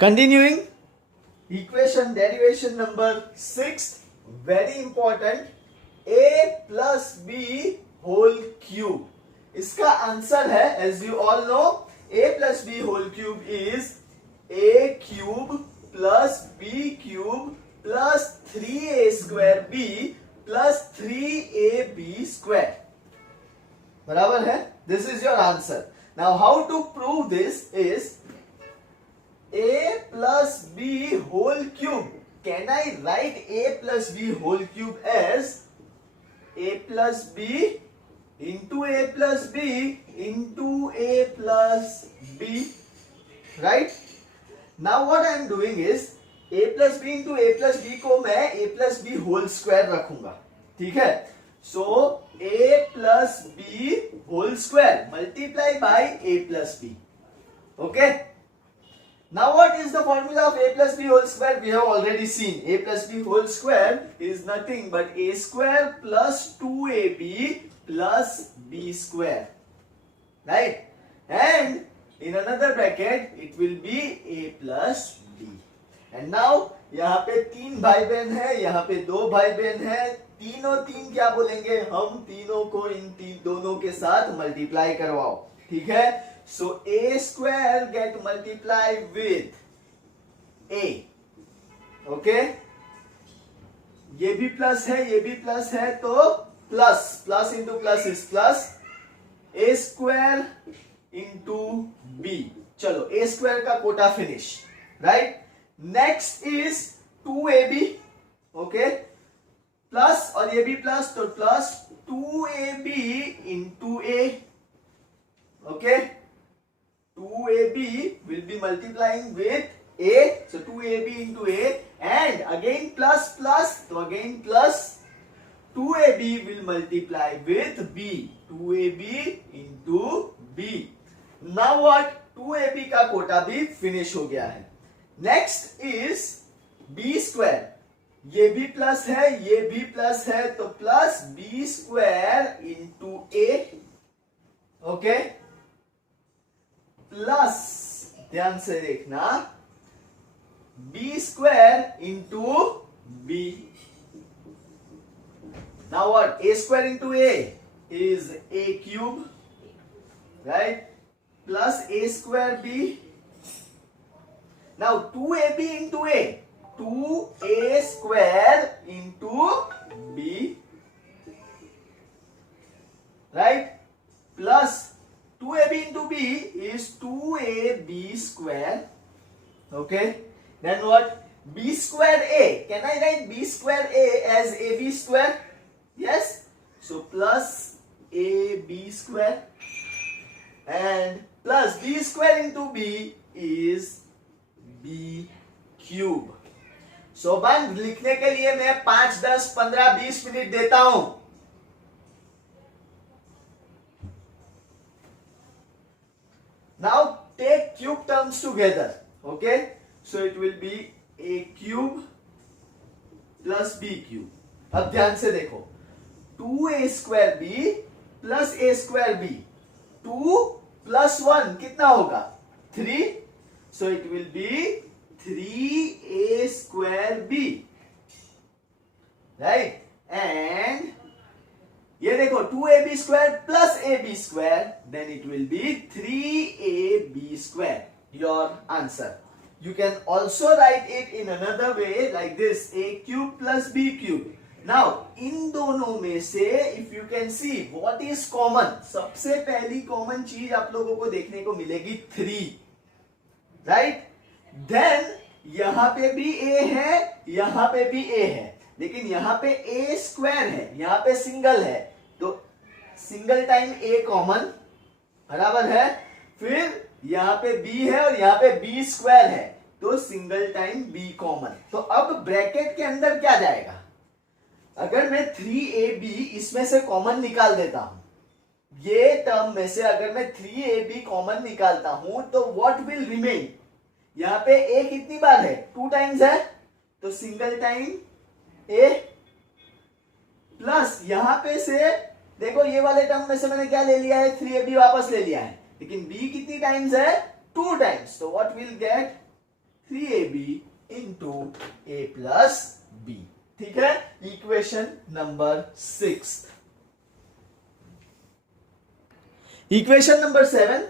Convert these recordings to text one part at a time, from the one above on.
Continuing, equation derivation number 6, very important, a plus b whole cube. इसका answer है, as you all know, a plus b whole cube is a cube plus b cube plus 3a square b plus 3ab square. बराबर है? This is your answer. Now how to prove this is a plus b whole cube. Can I write a plus b whole cube as a plus b into a plus b into a plus b, right? Now what I am doing is a plus b into a plus b को मैं a plus b whole square रखूंगा, ठीक है? So a plus b whole square multiply by a plus b. Okay? Now what is the formula of a plus b whole square? We have already seen. A plus b whole square is nothing but a square plus 2ab plus b square. Right? And in another bracket it will be a plus b. And now यहाँ पे 3 भाई बहन है, यहाँ पे 2 भाई बहन है, तीनों तीन क्या बोलेंगे, हम तीनों को इन दोनों के साथ मल्टीप्लाई करवाओ, ठीक है? So a square get multiplied with a, okay? ये भी प्लस है, ये भी प्लस है, तो plus plus into plus is plus, a square into b. चलो a स्क्वायर का quota finish, right? Next is 2ab, okay? Plus और ये भी प्लस, तो plus 2ab into a, okay? 2ab will be multiplying with a, so 2ab into a, and again plus plus, so again plus 2ab will multiply with b, 2ab into b. Now what? 2ab का कोटा भी finish हो गया है. Next is b square, ये भी plus है, ये भी प्लस है, तो plus b square into a, okay? Plus, ध्यान से देखना, b square into b. Now what? A square into a is a cube, right? Plus a square b. Now 2ab into a, 2a square into b, right? Plus 2ab into b is 2ab square, okay? Then what? B square a. Can I write b square a as ab square? Yes. So plus ab square and plus b square into b is b cube. So बंद लिखने के लिए मैं 5, 10, 15, 20 minute देता हूं. Now take cube terms together, okay? So it will be a cube plus b cube. अब ध्यान से देखो, 2a square b plus a square b, 2 plus 1 कितना होगा? 3. So it will be 3a square b, right? And ये देखो 2ab square plus ab square, then it will be 3ab square. Your answer. You can also write it in another way like this, a cube plus b cube. Now इन दोनों में से if you can see what is common, सबसे पहली common चीज आप लोगों को देखने को मिलेगी 3, right? Then यहां पे भी a है, यहां पे भी a है, लेकिन यहां पे a स्क्वायर है, यहां पे सिंगल है, तो सिंगल टाइम a कॉमन, बराबर है? फिर यहां पे b है और यहां पे b स्क्वायर है, तो सिंगल टाइम b कॉमन. तो अब ब्रैकेट के अंदर क्या जाएगा? अगर मैं 3ab इसमें से कॉमन निकाल देता हूं, ये टर्म में से अगर मैं 3ab कॉमन निकालता हूं, तो व्हाट विल रिमेन? यहां पे a कितनी बार है? 2 टाइम्स है, तो सिंगल टाइम a प्लस यहां पे से देखो ये वाले टर्म में से मैंने क्या ले लिया है? 3ab वापस ले लिया है, लेकिन b कितनी टाइम्स है? 2 टाइम्स. तो what will get? 3ab into a plus b। ठीक है, equation number 6। Equation number 7,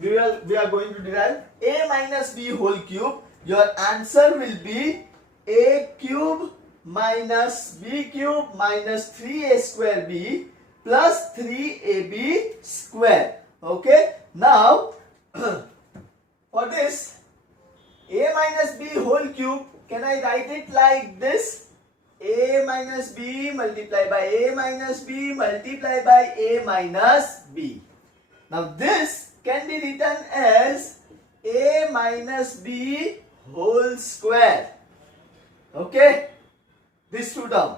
we are going to derive a minus b whole cube. Your answer will be a cube minus b cube minus 3a square b plus 3ab square. Okay, now for this a minus b whole cube, can I write it like this? A minus b multiplied by a minus b multiplied by a minus b. Now this can be written as a minus b whole square. Okay, this two term,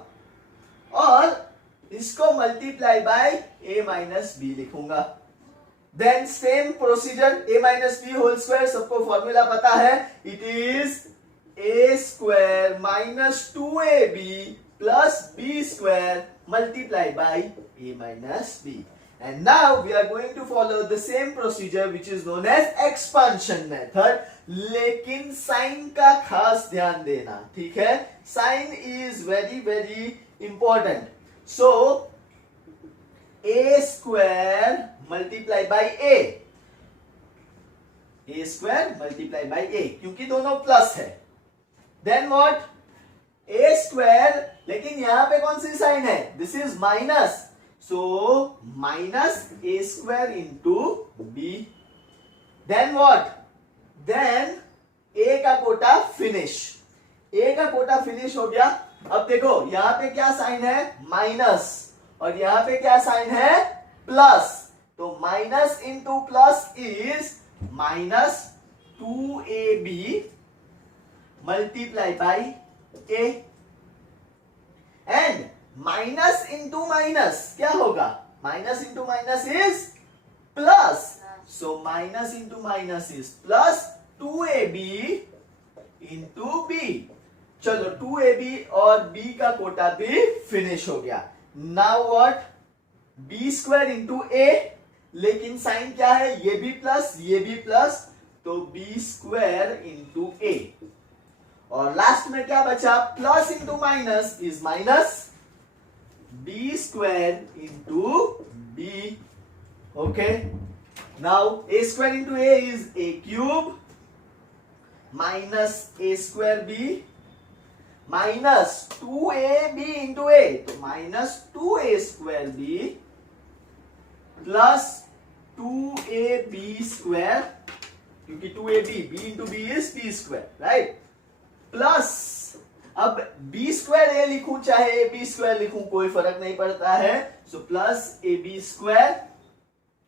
और इसको multiply by a minus b लिखूंगा। Then same procedure, a minus b whole square, सबको formula पता है, it is a square minus 2ab plus b square multiplied by a minus b. And now we are going to follow the same procedure which is known as expansion method, लेकिन sign का खास ध्यान देना। ठीक है, sign is very important. So a square multiplied by a square multiplied by a, क्योंकि दोनों plus है। Then what? a square, लेकिन यहां पे कौन सी साइन है? This is minus, so minus a square into b. Then what? Then a का quota finish, a का कोटा फिनिश हो गया। अब देखो यहां पे क्या साइन है? माइनस, और यहां पे क्या साइन है? प्लस। तो minus into plus is minus 2ab multiply by a, and minus into minus क्या होगा? Minus into minus is plus, so minus into minus is plus 2ab into b। चलो 2ab और b का कोटा भी finish हो गया। Now what? b square into a, लेकिन sign क्या है? ये भी प्लस ये भी प्लस, तो b स्क्वायर इंटू a, और लास्ट में क्या बचा? Plus into minus is minus, b square into b। Okay, now a square into a is a cube minus a square b minus 2ab into a, तो minus 2a square b plus 2ab square, क्योंकि 2ab b into b is b square, right? Plus अब b square a लिखूं चाहे a b square लिखूं कोई फर्क नहीं पड़ता है, so plus a b square,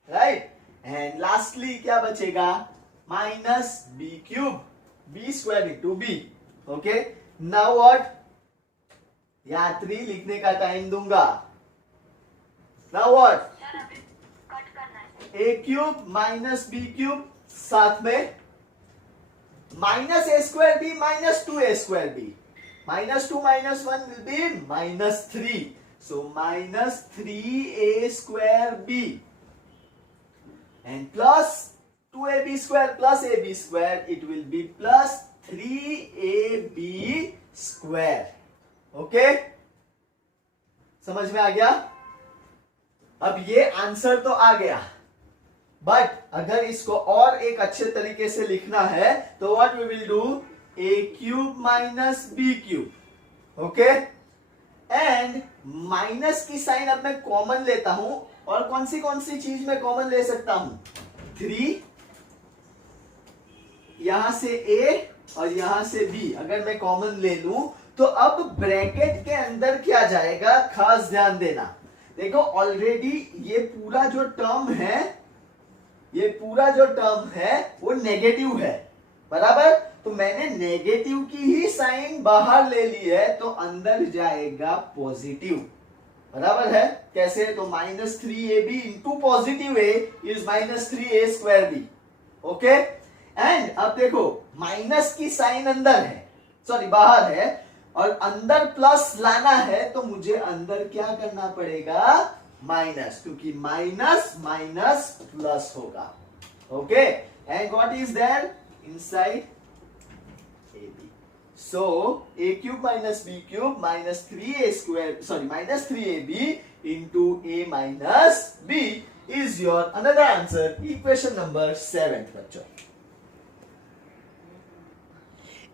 right? And lastly क्या बचेगा? Minus b cube, b square into b। Okay, now what? यहां 3 लिखने का टाइम दूंगा। Now what? a cube minus b cube, साथ में minus a square b minus 2a square b, minus 2 minus 1 will be minus 3, so minus 3a square b and plus 2ab square plus ab square, it will be plus 3ab square. Okay, समझ में आ गया? अब ये answer तो आ गया, but अगर इसको और एक अच्छे तरीके से लिखना है तो what we will do? a cube minus b cube. Okay, and minus की साइन अब मैं कॉमन लेता हूं, और कौन सी चीज में कॉमन ले सकता हूं? 3, यहां से a और यहां से b अगर मैं कॉमन ले लूं, तो अब ब्रैकेट के अंदर क्या जाएगा? खास ध्यान देना। देखो ऑलरेडी ये पूरा जो टर्म है वो नेगेटिव है, बराबर? तो मैंने नेगेटिव की ही साइन बाहर ले ली है, तो अंदर जाएगा पॉजिटिव, बराबर है? कैसे? तो minus 3ab into positive a is minus 3a square b। Okay, and अब देखो माइनस की साइन अंदर है, सॉरी बाहर है, और अंदर प्लस लाना है, तो मुझे अंदर क्या करना पड़ेगा? माइनस, क्योंकि माइनस माइनस प्लस होगा। Okay, and what is there inside? AB. So a cube minus b cube minus 3a square, sorry, minus 3ab into a minus b is your another answer, equation number 7 बच्चों.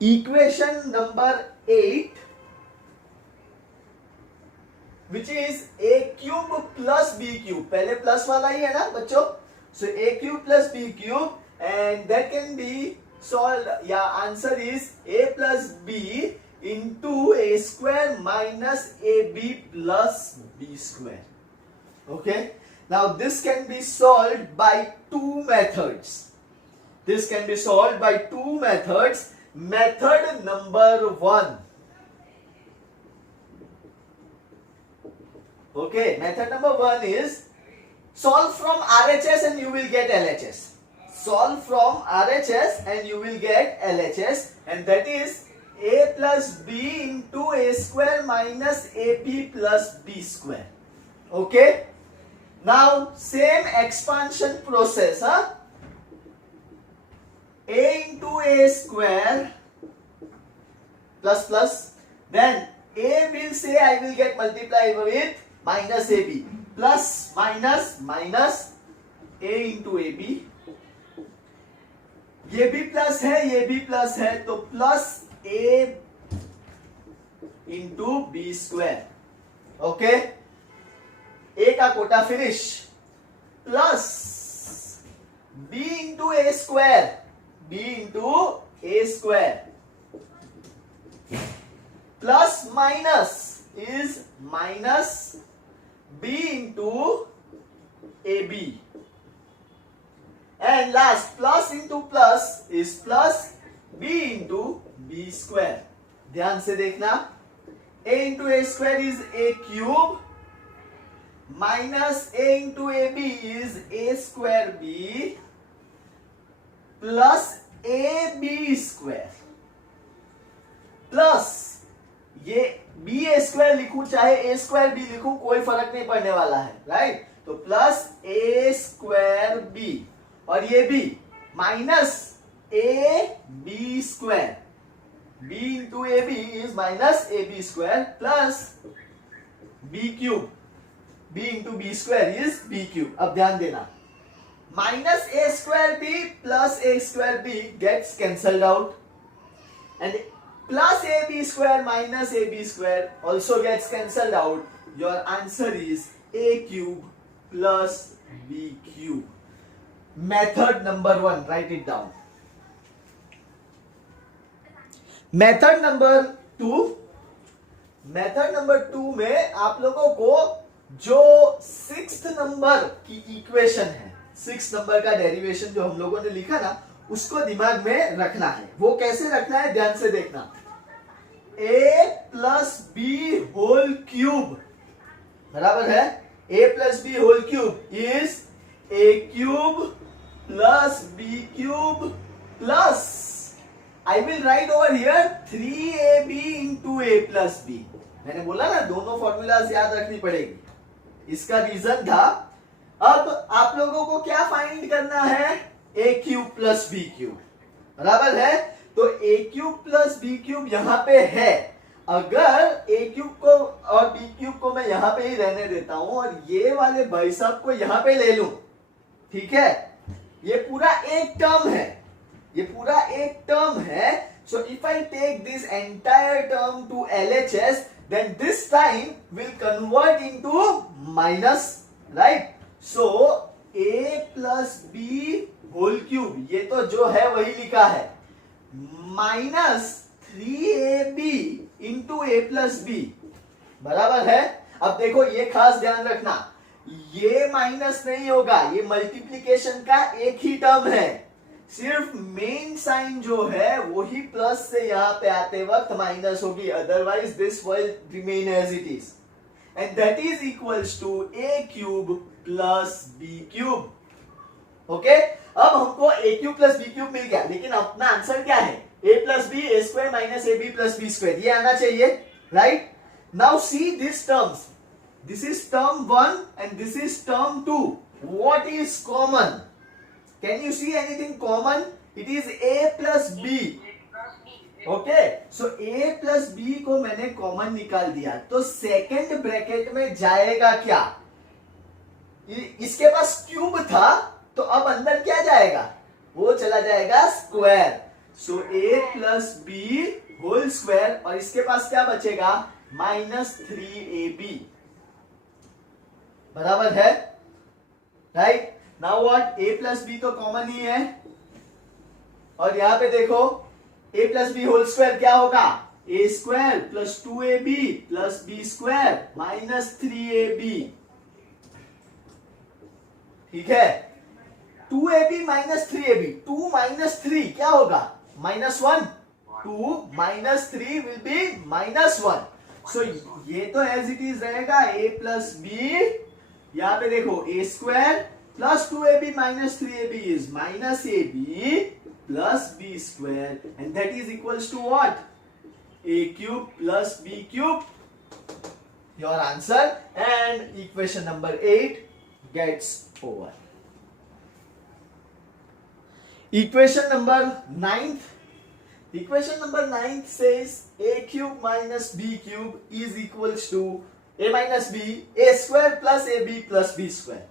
Equation number 8, which is a cube plus b cube. पहले plus वाला ही है ना बच्चों. So a cube plus b cube and that can be solved. Yeah, answer is a plus b into a square minus ab plus b square. Okay. Now this can be solved by two methods. This can be solved by two methods. Method number 1. Okay, method number 1 is solve from RHS and you will get LHS. Solve from RHS and you will get LHS, and that is a plus b into a square minus ab plus b square. Okay. Now same expansion process, huh? A into a square plus plus, then a will say I will get multiply with minus ab, plus minus minus a into ab. ये भी plus है, ये भी plus है, तो plus a into b square. Okay, a का quota finish. Plus b into a square, b into a square, plus minus is minus b into a b, and last plus into plus is plus b into b square. ध्यान से देखना, a into a square is a cube minus a into ab is a square b plus ab square plus ये b a square लिखूं चाहे a square b लिखूं कोई फर्क नहीं पड़ने वाला है, राइट. तो प्लस a square b और ये भी minus a b square, b into a b is minus a b square plus b cube, b into b square is b cube. अब ध्यान देना, minus a square b plus a square b gets cancelled out and plus a b square minus a b square also gets cancelled out. Your answer is a cube plus b cube. Method number 1, write it down. Method number 2, method number 2 में आप लोगों को जो 6th number की equation है, 6 number का derivation जो हम लोगों ने लिखा ना, उसको दिमाग में रखना है. वो कैसे रखना है ध्यान से देखना. a plus b whole cube बराबर है a plus b whole cube is a cube plus b cube plus I will write over here 3ab into a plus b. मैंने बोला ना दोनों फॉर्मूलाज याद रखनी पड़ेगी, इसका रीजन था. अब आप लोगों को क्या फाइंड करना है, a cube plus b cube बराबर है. तो a cube plus b cube यहां पे है. अगर a क्यूब को और b क्यूब को मैं यहां पे ही रहने देता हूं और ये वाले भाई साहब को यहां पे ले लूं, ठीक है, ये पूरा एक टर्म है, ये पूरा एक टर्म है. So if I take this entire term to LHS then this time will convert into minus, right? So a plus b whole cube, ये तो जो है वही लिखा है, minus 3ab into a plus b बराबर है. अब देखो ये खास ध्यान रखना, ये माइनस नहीं होगा, ये मल्टीप्लिकेशन का एक ही टर्म है, सिर्फ मेन साइन जो है वही प्लस से यहां पे आते वक्त माइनस होगी, otherwise this will remain as it is and that is equals to a cube plus b cube. Okay, अब हमको a cube plus b cube मिल गया, लेकिन अपना आंसर क्या है, a plus b a square minus a b plus b square, ये आना चाहिए, right. Now see this terms, this is term 1 and this is term 2. What is common? Can you see anything common? It is a plus b. Okay, so a plus b को मैंने common निकाल दिया, तो second bracket में जाएगा क्या? इसके पास cube था, तो अब अंदर क्या जाएगा? वो चला जाएगा square. So a plus b whole square, और इसके पास क्या बचेगा? -3ab बराबर है, right? Now what? A plus b तो कॉमन ही है, और यहां पे देखो a plus b whole square क्या होगा? a square plus 2ab plus b square -3ab, ठीक है? 2ab -3ab, 2 - 3 क्या होगा? -1, 2 - 3 विल बी -1। सो ये तो एज इट इज रहेगा, a प्लस बी, यहां पे देखो a square plus 2ab -3ab is -ab plus b square, and that is equals to what? a cube plus b cube. Your answer, and equation number 8 gets over. Equation number 9. Equation number 9 says a cube minus b cube is equals to a minus b, a square plus ab plus b square.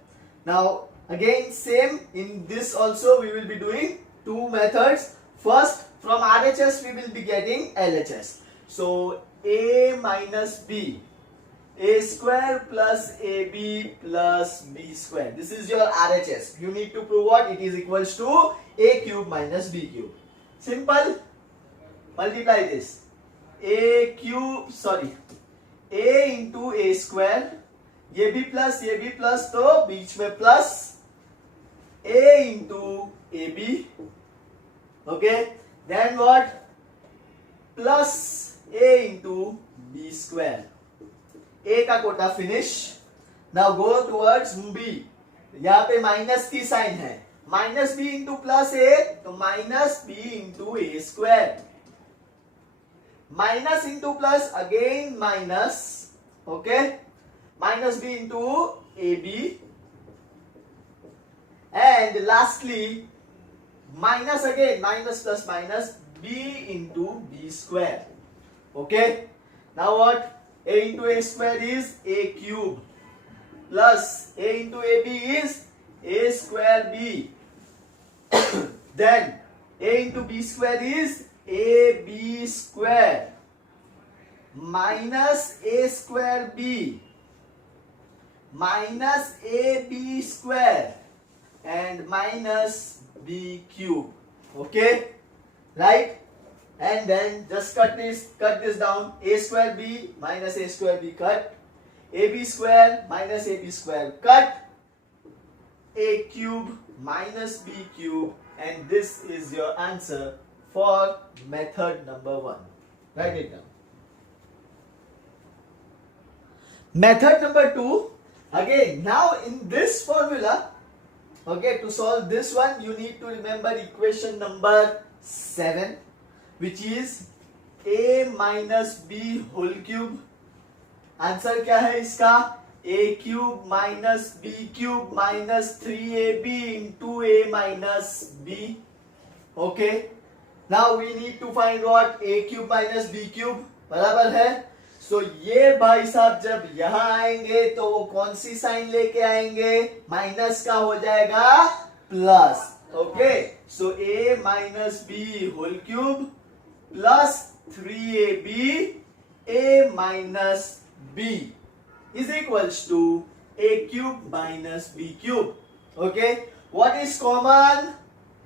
Now again same, in this also we will be doing two methods. First, from RHS we will be getting LHS. So a minus b, a square plus ab plus b square. This is your RHS. You need to prove what? It is equals to a cube minus b cube. Simple. Multiply this. A cube, sorry, a into a square. ये भी plus तो बीच में plus, a into ab. Okay, then what? Plus a into b square. a का quota finish. Now go towards b. यहाँ पे minus की sign है, minus b into plus a, तो minus b into a square, minus into plus again minus, okay, minus b into ab, and lastly minus again, minus plus minus b into b square. Okay, now what? A into a square is a cube plus a into ab is a square b. Then a into b square is ab square minus a square b minus ab square and minus b cube. Okay, right? And then just cut this down. A square b minus a square b cut, ab square minus ab square cut, a cube minus b cube, and this is your answer for method number 1. Write it down. Method number 2. Again, now in this formula, okay, to solve this one you need to remember equation number 7, which is a minus b whole cube. Answer क्या है इसका? a cube minus b cube minus 3ab into a minus b. Okay, now we need to find what? a cube minus b cube, बराबर है? सो ये भाई साहब जब यहां आएंगे तो वो कौन सी साइन लेके आएंगे? माइनस का हो जाएगा plus. Okay, so a minus b whole cube plus 3ab a minus b is equals to a cube minus b cube. Okay, what is common?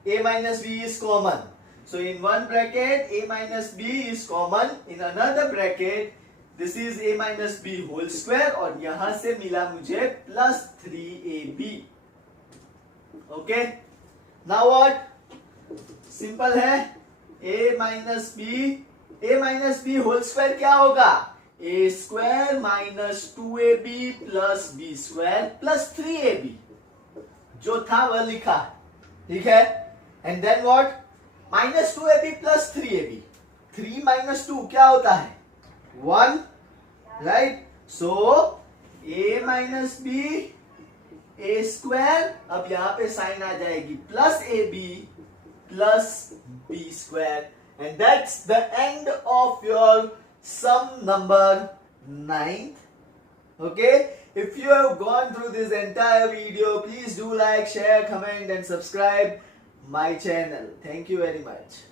A minus b is common. So in one bracket a minus b is common, in another bracket this is a minus b whole square, और यहां से मिला मुझे plus 3ab. Okay, now what? Simple है, a minus b whole square क्या होगा? a square minus 2ab plus b square plus 3ab, जो था वह लिखा, ठीक है? And then what? Minus 2ab plus 3ab. 3 minus 2 क्या होता है? 1, right? So a minus b a square, अब यहां पे साइन आ जाएगी plus ab plus b square, And that's the end of your sum number 9th. Okay, if you have gone through this entire video, please do like, share, comment and subscribe my channel. Thank you very much.